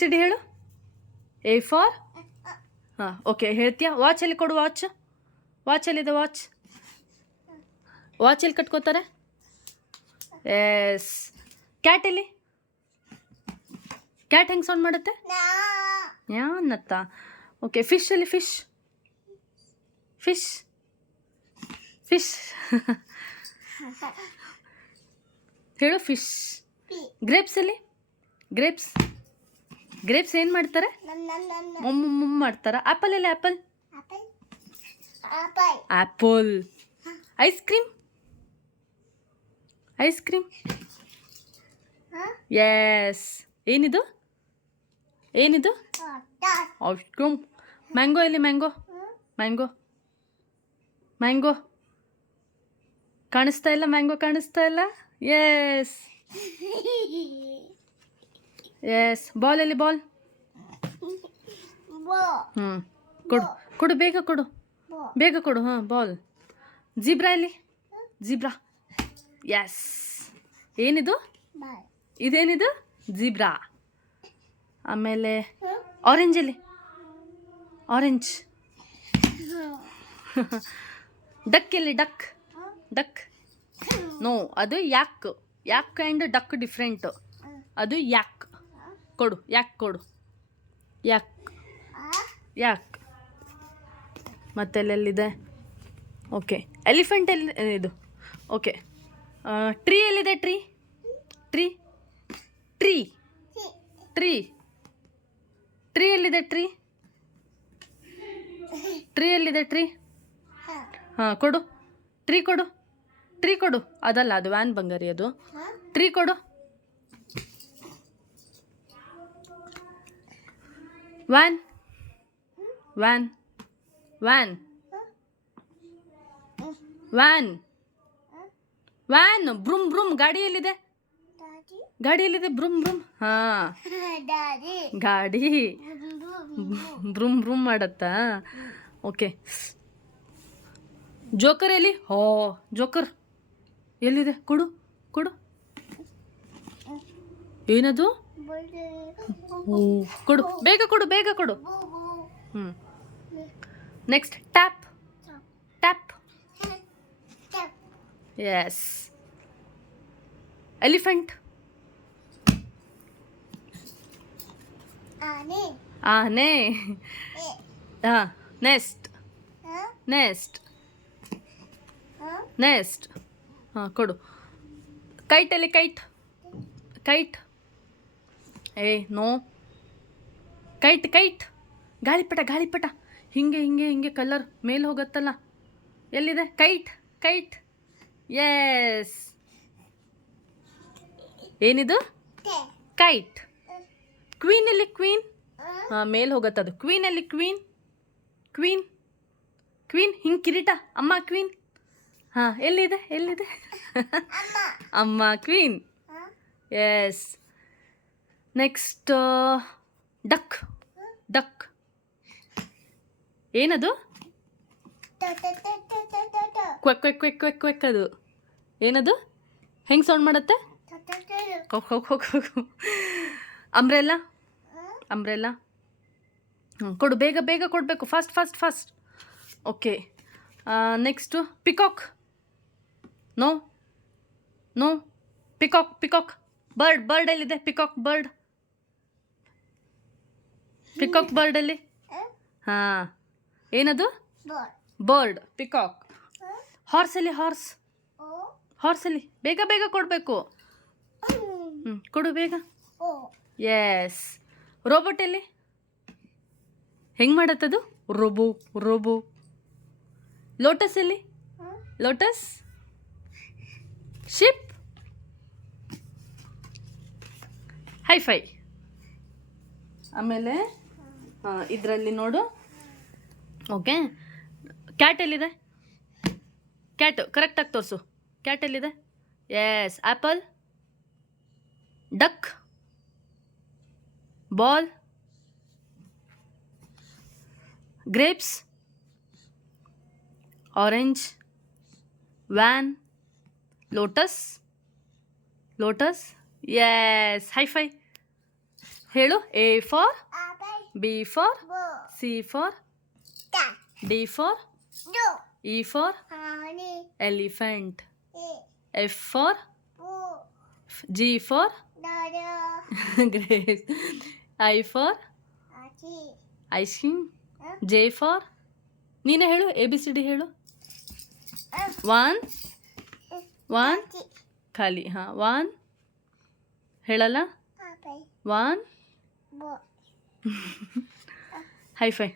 ಸಿಡಿ ಹೇಳು. A for. ಹಾಂ, okay. ಹೇಳ್ತೀಯಾ? ವಾಚ್ ಎಲ್ಲಿ ಕೊಡು. ವಾಚ್ ಎಲ್ಲಿದೆ? ವಾಚ್ ಎಲ್ಲಿ ಕಟ್ಕೋತಾರೆ? ಎಸ್. ಕ್ಯಾಟ್ ಎಲ್ಲಿ? ಕ್ಯಾಟ್ ಹೆಂಗೆ ಸೌಂಡ್ ಮಾಡುತ್ತೆ? ಯಾನತ್ತ. ಓಕೆ. ಫಿಶ್ ಎಲ್ಲಿ? ಫಿಶ್ ಹೇಳು. ಫಿಶ್. ಗ್ರೇಪ್ಸ್ ಎಲ್ಲಿ? ಗ್ರೇಪ್ಸ್ ಏನು ಮಾಡ್ತಾರೆ? ಮಾಡ್ತಾರ. ಆ್ಯಪಲ್ ಎಲ್ಲಿ? ಆ್ಯಪಲ್. Ice cream. ಎಸ್. ಏನಿದು? Ice cream. ಮ್ಯಾಂಗೋ ಎಲ್ಲಿ? ಮ್ಯಾಂಗೋ ಕಾಣಿಸ್ತಾ ಇಲ್ಲ. ಎಸ್. ಬಾಲ್ ಎಲ್ಲಿ? ಕೊಡು ಬೇಗ ಕೊಡು. ಹಾಂ, ಬಾಲ್. ಜೀಬ್ರಾ ಎಲ್ಲಿ? ಎಸ್. ಏನಿದು? ಇದೇನಿದು? ಜೀಬ್ರಾ. ಆಮೇಲೆ ಆರೆಂಜ್ ಎಲ್ಲಿ? ಡಕ್ ಎಲ್ಲಿ? ಡಕ್. ನೋ, ಅದು ಯಾಕ್ ಆ್ಯಂಡ್ ಡಕ್ ಡಿಫ್ರೆಂಟ್. ಅದು ಯಾಕ್. ಕೊಡು. ಯಾಕ್. ಮತ್ತೆಲ್ಲೆಲ್ಲಿದೆ? ಓಕೆ. ಎಲಿಫೆಂಟ್ ಎಲ್ಲಿ? ಇದು. ಓಕೆ. ಟ್ರೀ ಎಲ್ಲಿದೆ? ಟ್ರೀ ಎಲ್ಲಿದೆ? ಟ್ರೀ. ಹಾಂ, ಕೊಡು. ಟ್ರೀ ಕೊಡು. ಅದಲ್ಲ, ಅದು ವ್ಯಾನ್ ಬಂಗಾರಿ. ಅದು ಟ್ರೀ ಕೊಡು. ವ್ಯಾನ್. ಬ್ರೂಮ್. ಗಾಡಿ ಎಲ್ಲಿದೆ? ಬ್ರೂಮ್. ಹಾಂ, ಗಾಡಿ ಬ್ರೂಮ್ ಮಾಡತ್ತಾ? ಓಕೆ. ಜೋಕರ್ ಎಲ್ಲಿ? ಜೋಕರ್ ಎಲ್ಲಿದೆ? ಕೊಡು. ಏನದು? ಕೊಡು. ಬೇಗ ಕೊಡು. Next tap. ಎಸ್. ಎಲಿಫೆಂಟ್. ಆನೆ. ಹಾಂ. ನೆಸ್ಟ್. ಹಾಂ, ಕೊಡು. ಕೈಟ್ ಎಲ್ಲಿ? ಕೈಟ್. ನೋ. ಕೈಟ್. ಗಾಳಿಪಟ. ಹಿಂಗೆ ಕಲರ್ ಮೇಲೆ ಹೋಗತ್ತಲ್ಲ. ಎಲ್ಲಿದೆ? ಕೈಟ್. ಎಸ್. ಏನಿದು? ಕೈಟ್. ಕ್ವೀನ್ ಎಲ್ಲಿ? ಹಾಂ, ಮೇಲೆ ಹೋಗತ್ತದು. ಕ್ವೀನ್ ಎಲ್ಲಿ? ಕ್ವೀನ್. ಹಿಂಗೆ ಕಿರೀಟ. ಅಮ್ಮ ಕ್ವೀನ್. ಹಾಂ, ಎಲ್ಲಿದೆ? ಅಮ್ಮ ಕ್ವೀನ್. ಎಸ್. Next duck. ಏನದು? ಕ್ವೆಕ್. ಅದು ಏನದು? ಹೆಂಗೆ ಸೌಂಡ್ ಮಾಡುತ್ತೆ? ಅಂಬ್ರೆಲ್ಲ. ಕೊಡು. ಬೇಗ ಕೊಡಬೇಕು. Fast. Okay. Next peacock. No. Peacock. Bird ಎಲ್ಲಿದೆ? ಪಿಕಾಕ್ ಬರ್ಡ್ ಎಲ್ಲಿ? ಹಾಂ, ಏನದು? ಬರ್ಡ್. ಪಿಕಾಕ್. ಹಾರ್ಸ್ ಎಲ್ಲಿ? ಹಾರ್ಸ್ ಎಲ್ಲಿ? ಬೇಗ ಕೊಡಬೇಕು. ಕೊಡು ಬೇಗ. ಎಸ್. ರೋಬೋಟ್ ಎಲ್ಲಿ? ಹೆಂಗೆ ಮಾಡತ್ತದು? ರೋಬೋ. ಲೋಟಸ್ ಎಲ್ಲಿ? ಶಿಪ್. ಹೈ-ಫೈ. ಆಮೇಲೆ ಇದರಲ್ಲಿ ನೋಡು. ಓಕೆ. ಕ್ಯಾಟ್ ಎಲ್ಲಿದೆ? ಕರೆಕ್ಟಾಗಿ ತೋರಿಸು. ಕ್ಯಾಟ್ ಎಲ್ಲಿದೆ? Yes. Apple. Duck. Ball. Grapes. Orange. Van. Lotus. Yes. High five. ಹೇಳು. A for B for C for D for E for elephant. F for G for grapes. I for ice cream. J for ನೀನೇ ಹೇಳು. ABCD ಹೇಳು. 1 ಖಾಲಿ. ಹಾಂ 1 ಹೇಳಲ್ಲ. 1 high five.